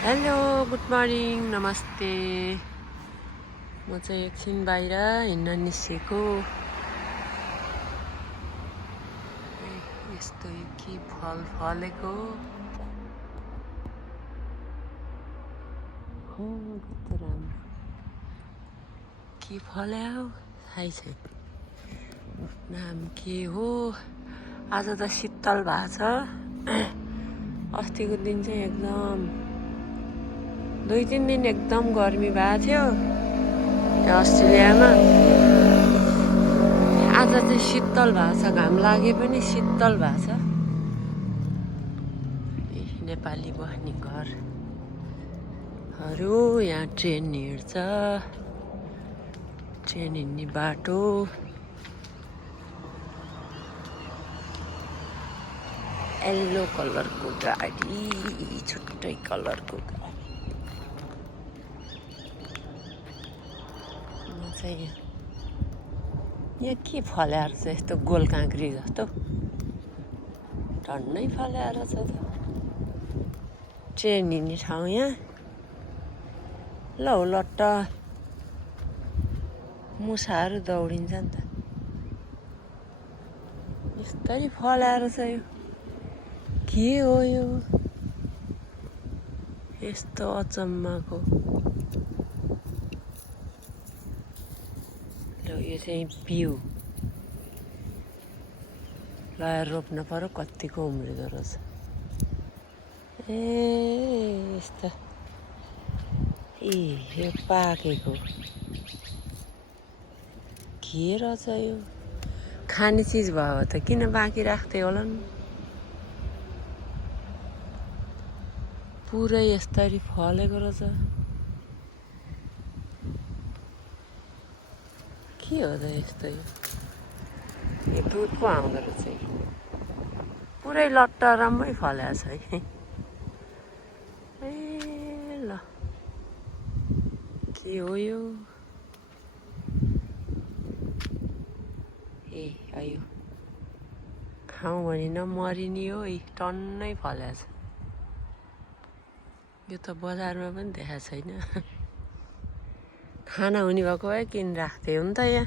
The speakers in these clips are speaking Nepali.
हेलो गुड मर्निङ नमस्ते। म चाहिँ एकछिन बाहिर हिँड्न निस्केको। यस्तो के फल फलेको कस्तो राम्रो के फल्यो थाहै छैन। नाम के हो? आज त शीतल भएको छ। अस्तिको दिन चाहिँ एकदम 2-3 दिन एकदम गर्मी भएको थियो अस्ट्रेलियामा। आज चाहिँ शीतल भएको छ, घाम लागे पनि शीतल भएको छ। नेपाली बस्ने घरहरू, यहाँ ट्रेन हिँड्छ, ट्रेन हिँड्ने बाटो। येल्लो कलरको गाडी, छुट्टै कलरको गाडी। म चाहिँ यहाँ के फल्याएर छ यस्तो गोल काँक्री जस्तो? टन्नै फल्याएर छ त। ट्रेन हिँड्ने ठाउँ यहाँ। लौ लट्ट मुसाहरू दौडिन्छ नि त। यस्तरी फल्याएर छ यो। के हो यो? यस्तो अचम्मको। ल यो चाहिँ बिउ लगाएर रोप्न पर्यो। कतिको उम्रिँदो रहेछ। यस्तो यो पाकेको के रहेछ यो? खाने चिज भयो त किन बाँकी राख्दै होला नि? पुरै यस्तरी फलेको रहेछ। के हो त यस्तो? यो दुध पो आउँदो रहेछ। पुरै लट्ट राम्रै फलेको छ है। ल के हो यो? आयो खाउँ भने नमरिने हो। टन्नै फलेको छ। यो त बजारमा पनि देखाएको छैन। खाना हुने भएको भए किन राख्थे हुन त। यहाँ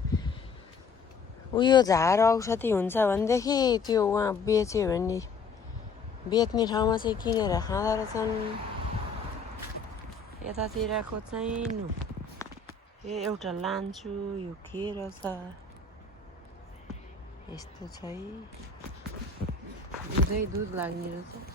उयो झार औषधि हुन्छ भनेदेखि त्यो उहाँ बेच्यो भने बेच्ने ठाउँमा चाहिँ किनेर खाँदो रहेछन्। यतातिरको चाहिँ यो एउटा लान्छु। यो के रहेछ? यस्तो छ है। दुधै दुध लाग्ने रहेछ।